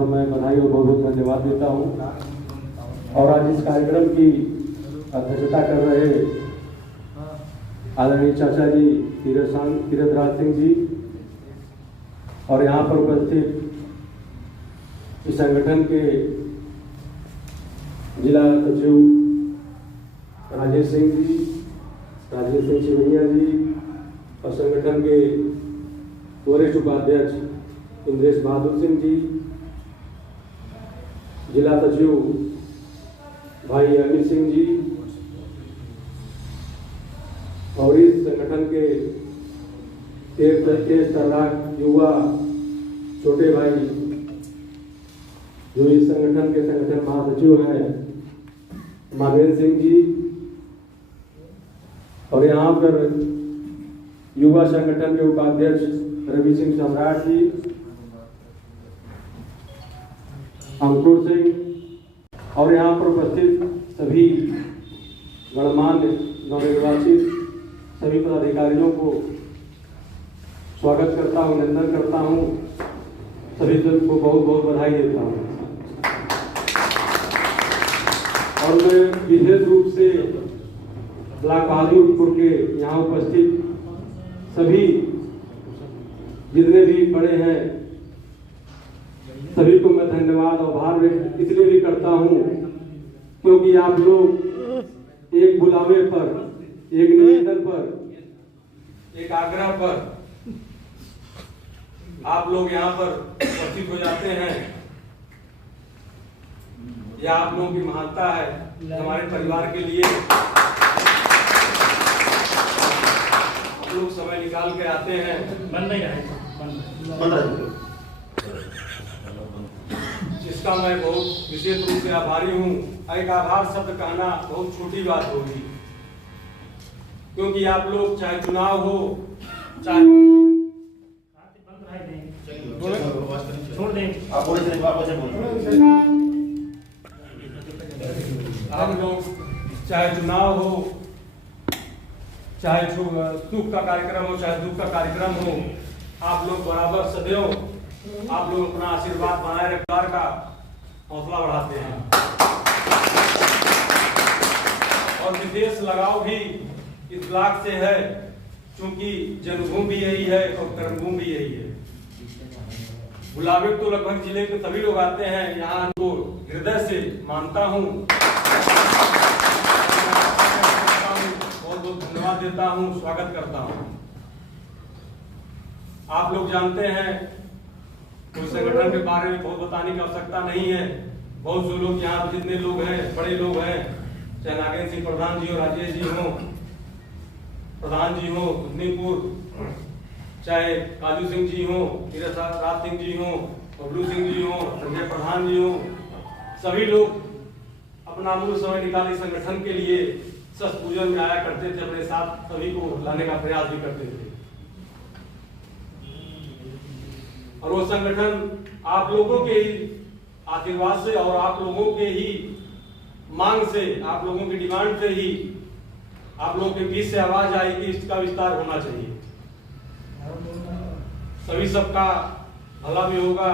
सर्वप्रथम मैं बधाई और बहुत बहुत धन्यवाद देता हूँ। और आज इस कार्यक्रम की अध्यक्षता कर रहे आदरणीय चाचा जी तीरथराज सिंह जी और यहाँ पर उपस्थित इस संगठन के जिला सचिव राजेश सिंह चिवनिया जी और संगठन के वरिष्ठ उपाध्यक्ष इंद्रेश बहादुर सिंह जी, जिला सचिव भाई अमित सिंह जी और इस संगठन के तेज तर्राक युवा छोटे भाई जो इस संगठन के संगठन महासचिव हैं मानवेंद्र सिंह जी और यहाँ पर युवा संगठन के उपाध्यक्ष रवि सिंह सम्राट जी, अंकुर सिंह और यहाँ पर उपस्थित सभी गणमान्य नवनिर्वाचित सभी पदाधिकारियों को स्वागत करता हूँ, अभिनंदन करता हूँ, सभी को बहुत बहुत बधाई देता हूँ। और मैं विशेष रूप से ब्लॉक बहादुरपुर के यहाँ उपस्थित सभी जितने भी बड़े हैं सभी को मैं धन्यवाद और आभार व्यक्त इसलिए भी करता हूँ क्योंकि आप लोग एक बुलावे पर, एक निवेदन पर, एक आग्रह पर आप लोग यहाँ पर उपस्थित हो जाते हैं। यह आप लोगों की महानता है हमारे परिवार के लिए। आप लोग समय निकाल के आते हैं। जिसका मैं बहुत विशेष रूप से आभारी हूँ। एक आभार शब्द कहना बहुत छोटी बात होगी क्योंकि आप लोग चाहे चुनाव हो चाहे आप लोग चाहे चुनाव हो चाहे सुख का कार्यक्रम हो चाहे दुख का कार्यक्रम हो, आप लोग बराबर सदैव आप लोग अपना आशीर्वाद बनाए रखने का हौसला बढ़ाते हैं और विदेश लगाव भी इस ब्लॉक से है क्योंकि जन्मभूमि भी यही है और कर्मभूमि भी यही है। बुलावे तो लगभग जिले के सभी लोग आते हैं, यहाँ को हृदय से मानता हूँ, बहुत बहुत धन्यवाद देता हूँ, स्वागत करता हूँ। आप लोग जानते हैं कोई संगठन के बारे में बहुत बताने की आवश्यकता नहीं है। बहुत से लोग यहाँ जितने लोग हैं बड़े लोग हैं, चाहे नागेंद्र सिंह प्रधान जी हो, राजेश जी हो, प्रधान जी हो उदनीपुर, चाहे काजू सिंह जी हो, तीरथराज सिंह जी हो, बबलू सिंह जी हो, संजय प्रधान जी हो, सभी लोग अपना अमूल्य समय निकाले संगठन के लिए सस पूजन में आया करते थे, अपने साथ सभी को लाने का प्रयास भी करते थे। और वो संगठन आप लोगों के ही आशीर्वाद से और आप लोगों के ही मांग से, आप लोगों की डिमांड से ही आप लोगों के बीच से आवाज आई कि इसका विस्तार होना चाहिए। सभी सबका भला भी होगा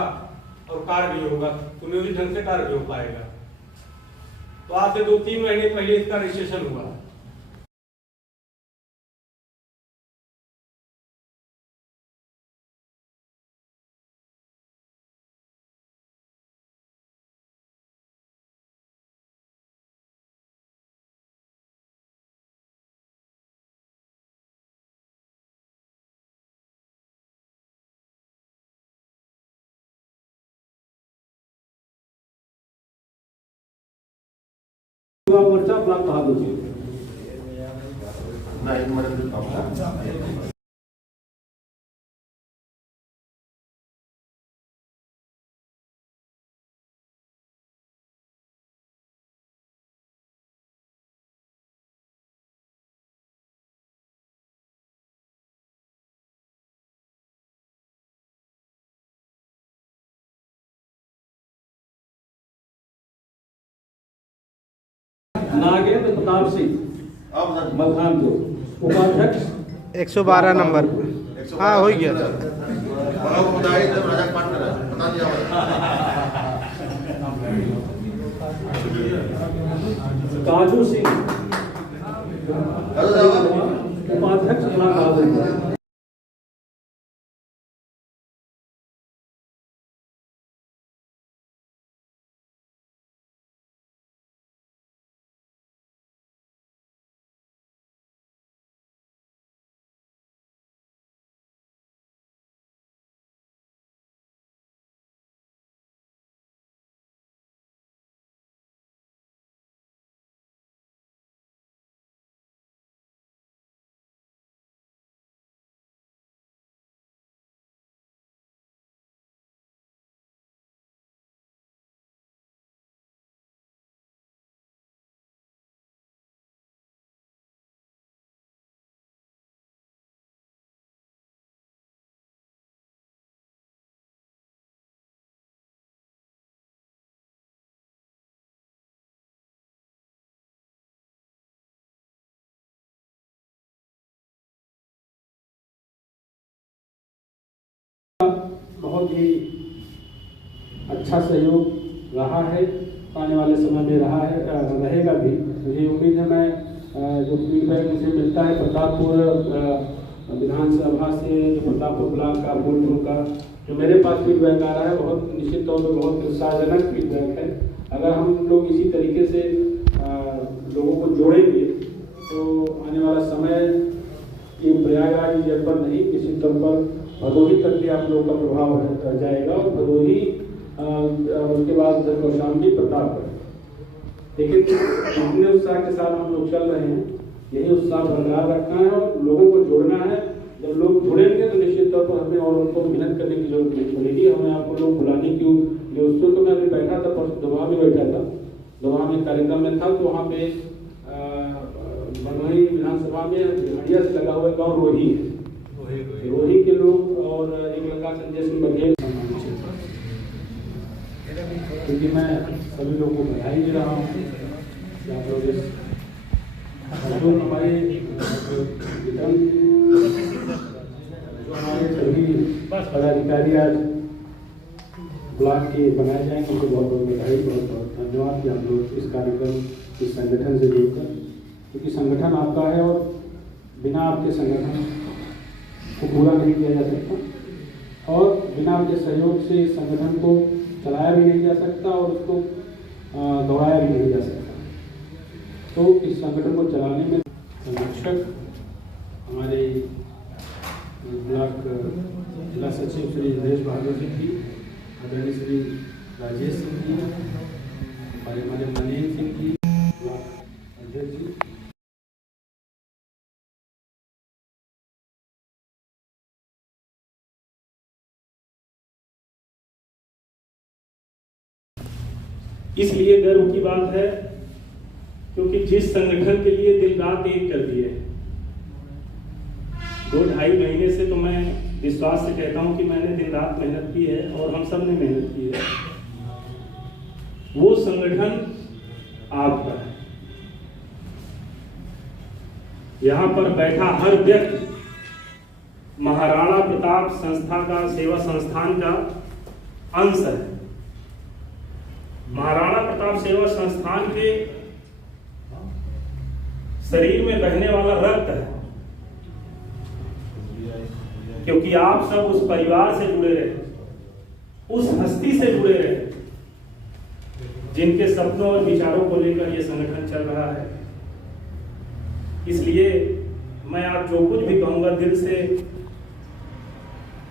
और कार्य भी होगा, तो नियोजित ढंग से कार्य भी हो पाएगा। तो आज से 2-3 महीने पहले इसका रजिस्ट्रेशन हुआ। मोर्चा ब्लॉक बहादुरपुर नागेंद्र प्रताप सिंह मलखानपुर उपाध्यक्ष 112 नंबर। हाँ हो गया। काजू सिंह उपाध्यक्ष जिला गाजीपुर। बहुत ही अच्छा सहयोग रहा है, आने वाले समय में रहा है, रहेगा भी। मुझे उम्मीद है मैं जो फीडबैक मुझे मिलता है प्रतापपुर विधानसभा से, जो प्रतापपुर ब्लॉक का फूलपुर का जो मेरे पास फीडबैक आ रहा है, बहुत निश्चित तौर पर बहुत उत्साहजनक फीडबैक है। अगर हम लोग इसी तरीके से लोगों को जोड़ेंगे तो आने वाला समय ये प्रयागराज जनपद नहीं, निश्चित तौर पर भदोही तक भी आप लोगों का प्रभाव जाएगा और भदोही उसके बाद कौशाम्बी प्रतापगढ़। लेकिन इतने उत्साह के साथ हम लोग चल रहे हैं, यही उत्साह बरकरार रखना है और लोगों को जोड़ना है। जब लोग जुड़ेंगे तो निश्चित तौर पर हमें और उनको मेहनत करने की जरूरत नहीं पड़ेगी। हमें आपको लोग बुलाने की उत्सुक तो मैं अभी बैठा था, परसों दोहा में बैठा था, दोहा में कार्यक्रम में था, तो वहाँ पे भदोही विधानसभा में हड़िया से लगा हुआ गाँव रोही है, रोही के लोग और एक लड़का संजय सिंह बघेल, क्योंकि मैं सभी लोगों को बधाई दे रहा हूँ कि आप लोग इस हमारे सभी पदाधिकारी आज ब्लॉक के बनाए जाएंगे, उनको बहुत बहुत बधाई, बहुत बहुत धन्यवाद कि आप लोग इस कार्यक्रम इस संगठन से जुड़कर, क्योंकि संगठन आपका है और बिना आपके संगठन को पूरा नहीं किया जा सकता और बिना आपके सहयोग से इस संगठन को चलाया भी नहीं जा सकता और उसको दौड़ाया भी नहीं जा सकता। तो इस संगठन को चलाने में संरक्षक हमारे ब्लॉक जिला सचिव श्री नरेश बहादुर जी की, आदरणीय श्री राजेश सिंह जी, हमारे मनीष सिंह जी, ब्लॉक अध्यक्ष जी, इसलिए गर्व की बात है क्योंकि जिस संगठन के लिए दिन रात एक कर दिए, 2-2.5 महीने से तो मैं विश्वास से कहता हूं कि मैंने दिन रात मेहनत की है और हम सब ने मेहनत की है, वो संगठन आपका है। यहां पर बैठा हर व्यक्ति महाराणा प्रताप संस्था का, सेवा संस्थान का अंश है। महाराणा प्रताप सेवा संस्थान के शरीर में बहने वाला रक्त है, क्योंकि आप सब उस परिवार से जुड़े रहे, उस हस्ती से जुड़े रहे जिनके सपनों और विचारों को लेकर यह संगठन चल रहा है। इसलिए मैं आज जो कुछ भी कहूंगा दिल से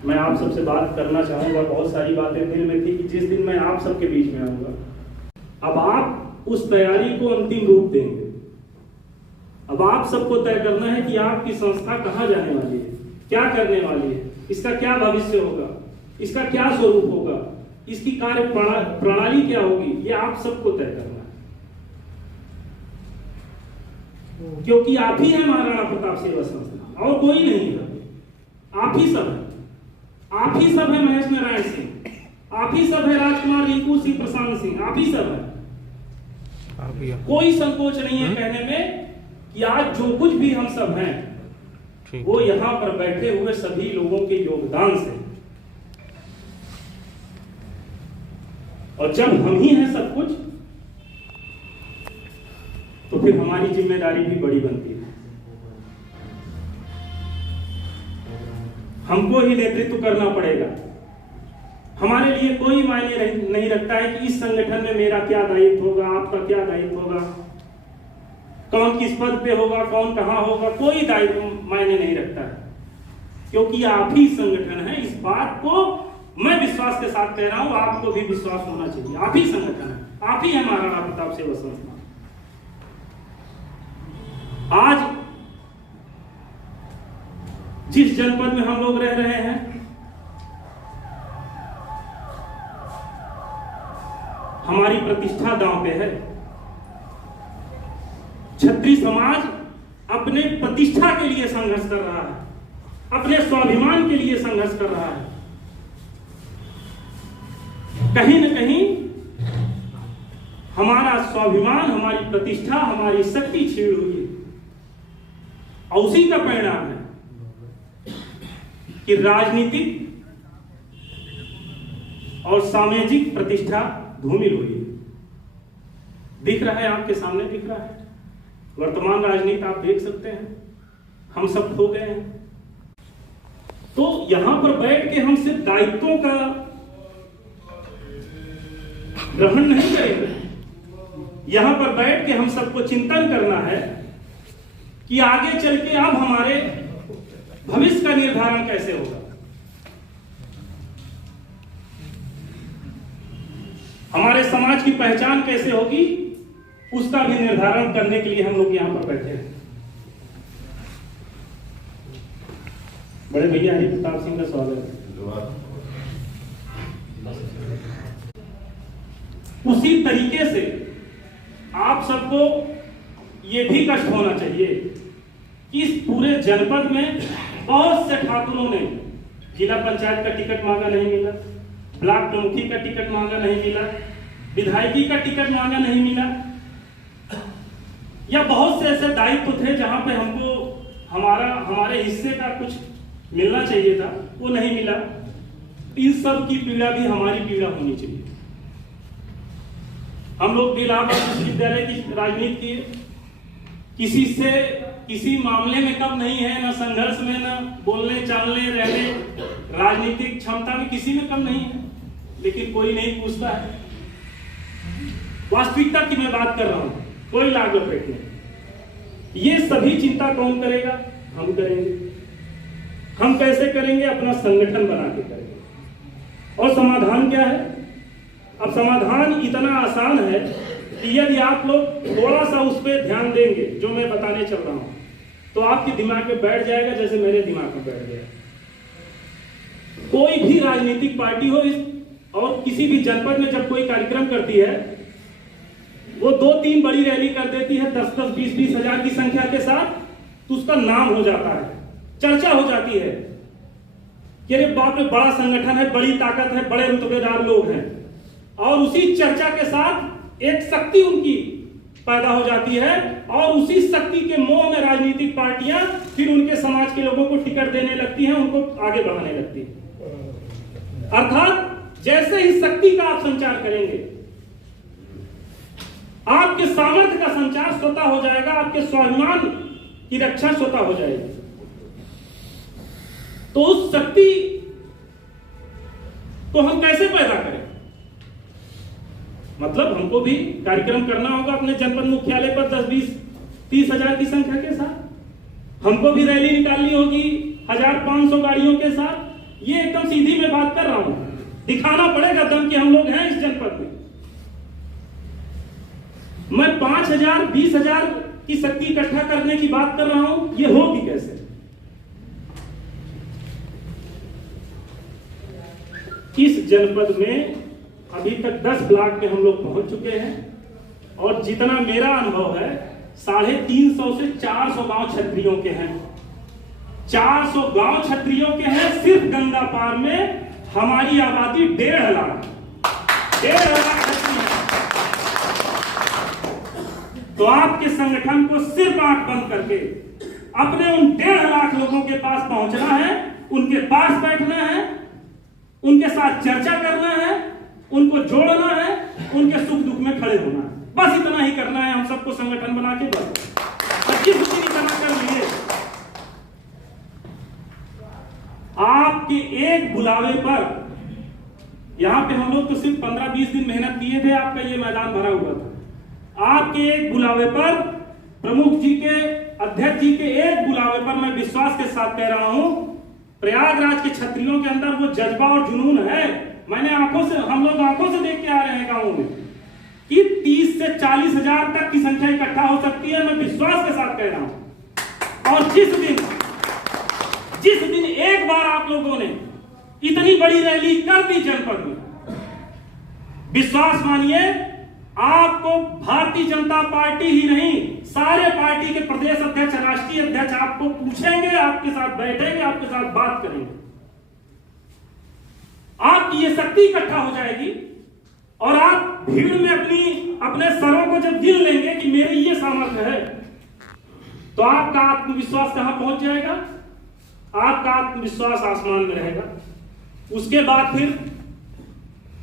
मैं आप सबसे बात करना चाहूंगा। बहुत सारी बातें दिल में थी कि जिस दिन मैं आप सबके बीच में आऊंगा, अब आप उस तैयारी को अंतिम रूप देंगे। अब आप सबको तय करना है कि आपकी संस्था कहां जाने वाली है, क्या करने वाली है, इसका क्या भविष्य होगा, इसका क्या स्वरूप होगा, इसकी कार्य प्रणाली क्या होगी, ये आप सबको तय करना है। क्योंकि आप ही है महाराणा प्रताप सेवा संस्था और कोई नहीं है, आप ही सब है। आप ही सब है महेश नारायण सिंह, आप ही सब है राजकुमार रिंकू सिंह, प्रशांत सिंह, आप ही सब है। कोई संकोच नहीं है कहने में कि आज जो कुछ भी हम सब हैं वो यहां पर बैठे हुए सभी लोगों के योगदान से। और जब हम ही हैं सब कुछ, तो फिर हमारी जिम्मेदारी भी बड़ी बनती है। हमको ही नेतृत्व करना पड़ेगा। हमारे लिए कोई मायने नहीं रखता है कि इस संगठन में मेरा क्या दायित्व होगा, आपका क्या दायित्व होगा, कौन किस पद पे होगा, कौन कहां होगा, कोई दायित्व मायने नहीं रखता है, क्योंकि आप ही संगठन है। इस बात को मैं विश्वास के साथ कह रहा हूं, आपको भी विश्वास होना चाहिए। आप ही संगठन है, आप ही है महाराणा प्रताप सेवा संस्थान। आज जिस जनपद में हम लोग रह रहे हैं, हमारी प्रतिष्ठा दांव पे है। क्षत्रिय समाज अपने प्रतिष्ठा के लिए संघर्ष कर रहा है, अपने स्वाभिमान के लिए संघर्ष कर रहा है। कहीं न कहीं हमारा स्वाभिमान, हमारी प्रतिष्ठा, हमारी शक्ति छीड़ हुई है, और उसी का परिणाम है कि राजनीतिक और सामाजिक प्रतिष्ठा धूमिल हुई है। दिख रहा है, आपके सामने दिख रहा है। वर्तमान राजनीति आप देख सकते हैं, हम सब खो गए हैं। तो यहां पर बैठ के हम सिर्फ दायित्वों का ग्रहण नहीं करेंगे, यहां पर बैठ के हम सबको चिंतन करना है कि आगे चल के अब हमारे भविष्य का निर्धारण कैसे होगा। हमारे समाज की पहचान कैसे होगी, उसका भी निर्धारण करने के लिए हम लोग यहां पर बैठे हैं। बड़े भैया हरि प्रताप सिंह का स्वागत है। उसी तरीके से आप सबको ये भी कष्ट होना चाहिए कि इस पूरे जनपद में बहुत से ठाकुरों ने जिला पंचायत का टिकट मांगा, नहीं मिला, ब्लॉक प्रमुखी का टिकट मांगा, नहीं मिला, विधायकी का टिकट मांगा, नहीं मिला, या बहुत से ऐसे दायित्व थे जहां पे हमको हमारे हिस्से का कुछ मिलना चाहिए था, वो नहीं मिला। इन सब की पीड़ा भी हमारी पीड़ा होनी चाहिए। हम लोग इलाहाबाद विश्वविद्यालय की राजनीति की किसी से किसी मामले में कम नहीं है, ना संघर्ष में, ना बोलने चालने रहने राजनीतिक क्षमता में किसी में कम नहीं है, लेकिन कोई नहीं पूछता है। वास्तविकता की मैं बात कर रहा हूं, कोई लाग लपेट नहीं। ये सभी चिंता कौन करेगा? हम करेंगे। हम कैसे करेंगे? अपना संगठन बना के करेंगे। और समाधान क्या है? अब समाधान इतना आसान है कि यदि आप लोग थोड़ा सा उस पर ध्यान देंगे, जो मैं बताने चल रहा हूं, तो आपके दिमाग में बैठ जाएगा, जैसे मेरे दिमाग में बैठ गया। कोई भी राजनीतिक पार्टी हो और किसी भी जनपद में जब कोई कार्यक्रम करती है, वो 2-3 बड़ी रैली कर देती है 10-10, 20-20 हजार की संख्या के साथ, तो उसका नाम हो जाता है, चर्चा हो जाती है कि अरे बाप रे, बड़ा संगठन है, बड़ी ताकत है, बड़े रुतबेदार लोग हैं। और उसी चर्चा के साथ एक शक्ति उनकी पैदा हो जाती है, और उसी शक्ति के मोह में राजनीतिक पार्टियां फिर उनके समाज के लोगों को टिकट देने लगती हैं, उनको आगे बढ़ाने लगती है। अर्थात जैसे ही शक्ति का आप संचार करेंगे, आपके सामर्थ्य का संचार स्वतः हो जाएगा, आपके स्वाभिमान की रक्षा स्वतः हो जाएगी। तो उस शक्ति को हम कैसे पैदा करें? मतलब हमको भी कार्यक्रम करना होगा अपने जनपद मुख्यालय पर 10, 20, 30 हजार की संख्या के साथ। हमको भी रैली निकालनी होगी 1500 गाड़ियों के साथ। ये एकदम सीधी मैं बात कर रहा हूं, दिखाना पड़ेगा दम कि हम लोग हैं इस जनपद में। मैं 5000, 20,000 की शक्ति इकट्ठा करने की बात कर रहा हूं, ये होगी कैसे? इस जनपद में अभी तक 10 ब्लॉक में हम लोग पहुंच चुके हैं, और जितना मेरा अनुभव है 350 से 400 गांव क्षत्रियों के हैं। 400 गांव क्षत्रियों के हैं। सिर्फ गंगा पार में हमारी आबादी 1.5 लाख। 1.5 लाख क्षत्रिय। तो आपके संगठन को सिर्फ आंख बंद करके अपने उन 1.5 लाख लोगों के पास पहुंचना है, उनके पास बैठना है, उनके साथ चर्चा करना है, उनको जोड़ना है, उनके सुख दुख में खड़े होना है। बस इतना ही करना है हम सबको संगठन बना के, बस 25 दिन इतना कर लिए। आपके एक बुलावे पर यहां पे हम लोग तो सिर्फ 15-20 दिन मेहनत किए थे, आपका ये मैदान भरा हुआ था। आपके एक बुलावे पर, प्रमुख जी के, अध्यक्ष जी के एक बुलावे पर मैं विश्वास के साथ कह रहा हूं, प्रयागराज के क्षत्रियों के अंदर वो जज्बा और जुनून है। मैंने हम लोग आंखों से देख के आ रहे हैं गांवों में कि 30 से 40 हजार तक की संख्या इकट्ठा हो सकती है, मैं विश्वास के साथ कह रहा हूं। और जिस दिन एक बार आप लोगों ने इतनी बड़ी रैली कर दी जनपद में, विश्वास मानिए आपको भारतीय जनता पार्टी ही नहीं, सारे पार्टी के प्रदेश अध्यक्ष, राष्ट्रीय अध्यक्ष आपको पूछेंगे, आपके साथ बैठेंगे, आपके साथ बात करेंगे। आपकी ये शक्ति इकट्ठा हो जाएगी और आप भीड़ में अपने सरों को जब गिन लेंगे कि मेरी ये सामर्थ्य है, तो आपका आत्मविश्वास कहां पहुंच जाएगा? आपका आत्मविश्वास आसमान में रहेगा। उसके बाद फिर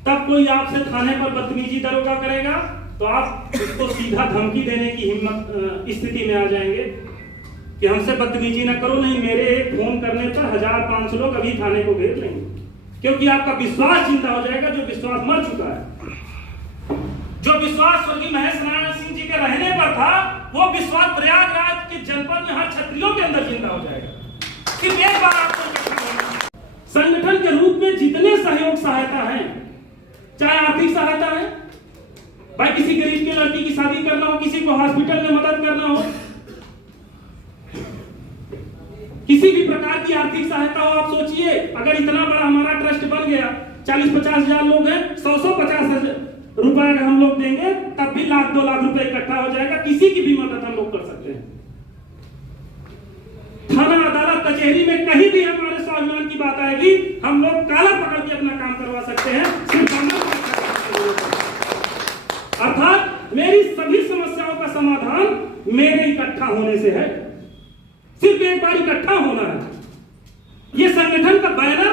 तब कोई आपसे थाने पर बदतमीजी दरोगा करेगा तो आप उसको सीधा धमकी देने की हिम्मत स्थिति में आ जाएंगे कि हमसे बदतमीजी ना करो, नहीं मेरे एक फोन करने पर 1000-500 लोग अभी थाने को घेर लेंगे, क्योंकि आपका विश्वास जिंदा हो जाएगा, जो विश्वास मर चुका है। जो विश्वास स्वर्गीय महेश नारायण सिंह जी के रहने पर था, वो विश्वास प्रयागराज के जनपद में हर क्षत्रियों के अंदर जिंदा हो जाएगा। सिर्फ एक बार आपको संगठन के रूप में जितने सहयोग सहायता है, चाहे आर्थिक सहायता है, भाई किसी गरीब के लड़की की शादी करना हो, किसी को हॉस्पिटल में मदद करना हो, किसी भी प्रकार की आर्थिक सहायता हो, आप सोचिए अगर इतना बड़ा हमारा ट्रस्ट बन गया, 40-50 हजार लोग हैं, 100-150 रुपए अगर हम लोग देंगे तब भी 1-2 लाख रुपए इकट्ठा हो जाएगा। किसी की भी मदद हम लोग कर सकते हैं। थाना, अदालत, कचहरी में कहीं भी हमारे स्वाभिमान की बात आएगी, हम लोग काला पकड़ के अपना काम करवा सकते हैं। अर्थात मेरी सभी समस्याओं का समाधान मेरे इकट्ठा होने से है। सिर्फ एक बार इकट्ठा होना है। ये संगठन का बैनर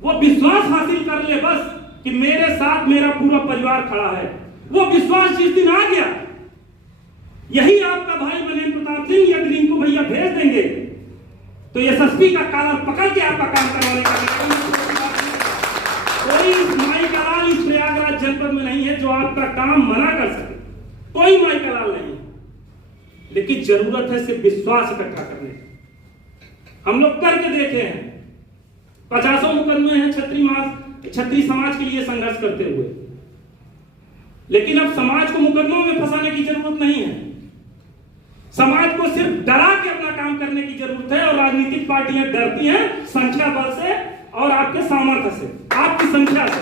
वो विश्वास हासिल कर ले बस कि मेरे साथ मेरा पूरा परिवार खड़ा है। वो विश्वास जिस दिन आ गया, यही आपका भाई मनेंद्र प्रताप सिंह या रिंकू भैया भेज देंगे तो एसएसपी का कॉलर पकड़ के आपका काम करवाने का कोई माई का लाल इस प्रयागराज जनपद में नहीं है जो आपका काम मना कर सके। कोई माई का लाल नहीं है, लेकिन जरूरत है सिर्फ विश्वास इकट्ठा करने की। हम लोग करके देखे हैं, 50 मुकदमे हैं क्षत्रिय समाज के लिए संघर्ष करते हुए, लेकिन अब समाज को मुकदमों में फंसाने की जरूरत नहीं है। समाज को सिर्फ डरा के अपना काम करने की जरूरत है। और राजनीतिक पार्टियां डरती हैं संख्या बल से और आपके सामर्थ्य से, आपकी संख्या से।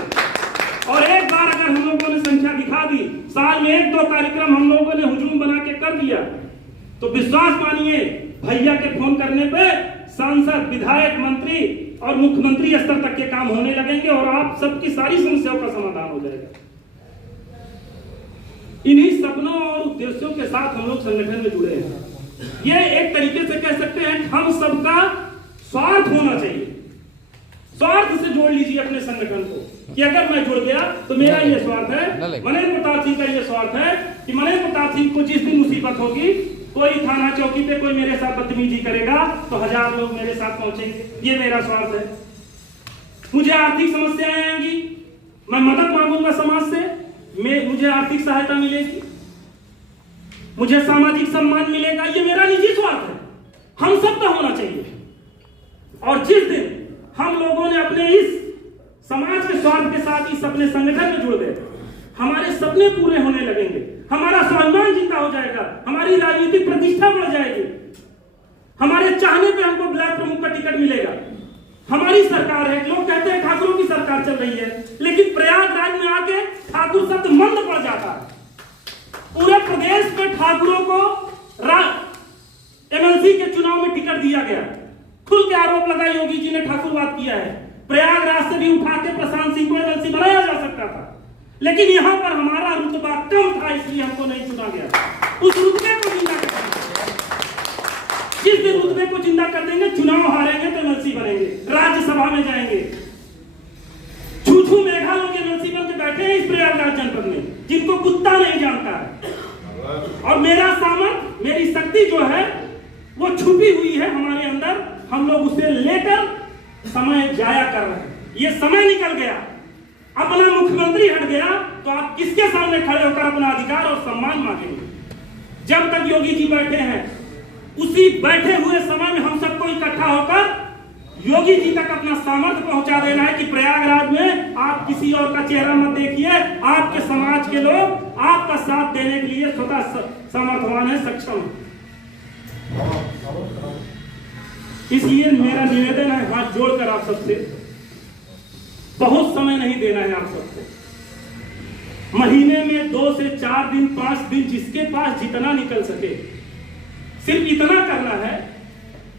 और एक बार अगर हम लोगों ने संख्या दिखा दी, साल में 1-2 कार्यक्रम हम लोगों ने हुजूम बना के कर दिया, तो विश्वास मानिए भैया के फोन करने पे सांसद, विधायक, मंत्री और मुख्यमंत्री स्तर तक के काम होने लगेंगे और आप सबकी सारी समस्याओं का समाधान हो जाएगा। इन्हीं सपनों और उद्देश्यों के साथ हम लोग संगठन में जुड़े हैं। ये एक तरीके से कह सकते हैं हम सबका स्वार्थ होना चाहिए। स्वार्थ से जोड़ लीजिए अपने संगठन को कि अगर मैं जुड़ गया तो मेरा ये स्वार्थ है, मनेंद्र प्रताप सिंह का ये स्वार्थ है कि मनेंद्र प्रताप सिंह को जिस दिन मुसीबत होगी, कोई थाना चौकी पे कोई मेरे साथ बदतमीजी करेगा तो 1000 लोग मेरे साथ पहुंचेंगे। ये मेरा स्वार्थ है। मुझे आर्थिक समस्याएं आएंगी, मैं मदद मांगूंगा समाज से, मुझे आर्थिक सहायता मिलेगी, मुझे सामाजिक सम्मान मिलेगा। ये मेरा निजी स्वार्थ है, हम सबका होना चाहिए। और जिस दिन हम लोगों ने अपने इस समाज के स्वार्थ के साथ इस अपने संगठन में जुड़ गए, हमारे सपने पूरे होने लगेंगे, हमारा स्वाभिमान जिंदा हो जाएगा, हमारी राजनीतिक प्रतिष्ठा बढ़ जाएगी, हमारे चाहने पे हमको ब्लॉक प्रमुख का टिकट मिलेगा। हमारी सरकार है, लोग कहते हैं ठाकुरों की सरकार चल रही है, लेकिन प्रयागराज में आके ठाकुर शब्द मंद पड़ जाता है। पूरे प्रदेश में ठाकुरों को एमएलसी के चुनाव में टिकट दिया गया। खुल के आरोप लगा योगी जी ने ठाकुरवाद किया है। प्रयागराज से भी उठा के प्रशांत सिंह को एमएलसी बनाया जा सकता था, लेकिन यहां पर हमारा रुतबा कम था, इसलिए हमको नहीं चुना गया। उस रुतबे को जिंदा कर देंगे। जिस दिन रुतबे को जिंदा कर देंगे, चुनाव हारेंगे तो एमएलसी बनेंगे, राज्यसभा में जाएंगे, छू छू मेघा लोग एमएलसी बन के बैठे हैं इस प्रयागराज जनपद में जिनको कुत्ता नहीं जानता है। और मेरा सामर्थ, मेरी शक्ति जो है वो छुपी हुई है हमारे अंदर, हम लोग उसे लेकर समय जाया कर रहे हैं। ये समय निकल गया, अपना मुख्यमंत्री हट गया तो आप किसके सामने खड़े होकर अपना अधिकार और सम्मान मांगेंगे? जब तक योगी जी बैठे हैं, उसी बैठे हुए समय में हम सबको इकट्ठा होकर योगी जी तक अपना सामर्थ्य पहुंचा देना है कि प्रयागराज में आप किसी और का चेहरा मत देखिए, आपके समाज के लोग आपका साथ देने के लिए स्वतः सामर्थ्यवान है, सक्षम है। इसलिए मेरा निवेदन है हाथ जोड़कर आप सबसे, बहुत समय नहीं देना है आप सबको, महीने में 2 से 4 दिन 5 दिन जिसके पास जितना निकल सके, सिर्फ इतना करना है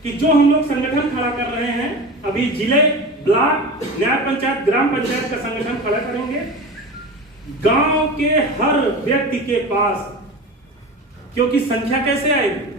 कि जो हम लोग संगठन खड़ा कर रहे हैं, अभी जिले, ब्लॉक, न्याय पंचायत, ग्राम पंचायत का संगठन खड़ा करेंगे, गांव के हर व्यक्ति के पास, क्योंकि संख्या कैसे आएगी?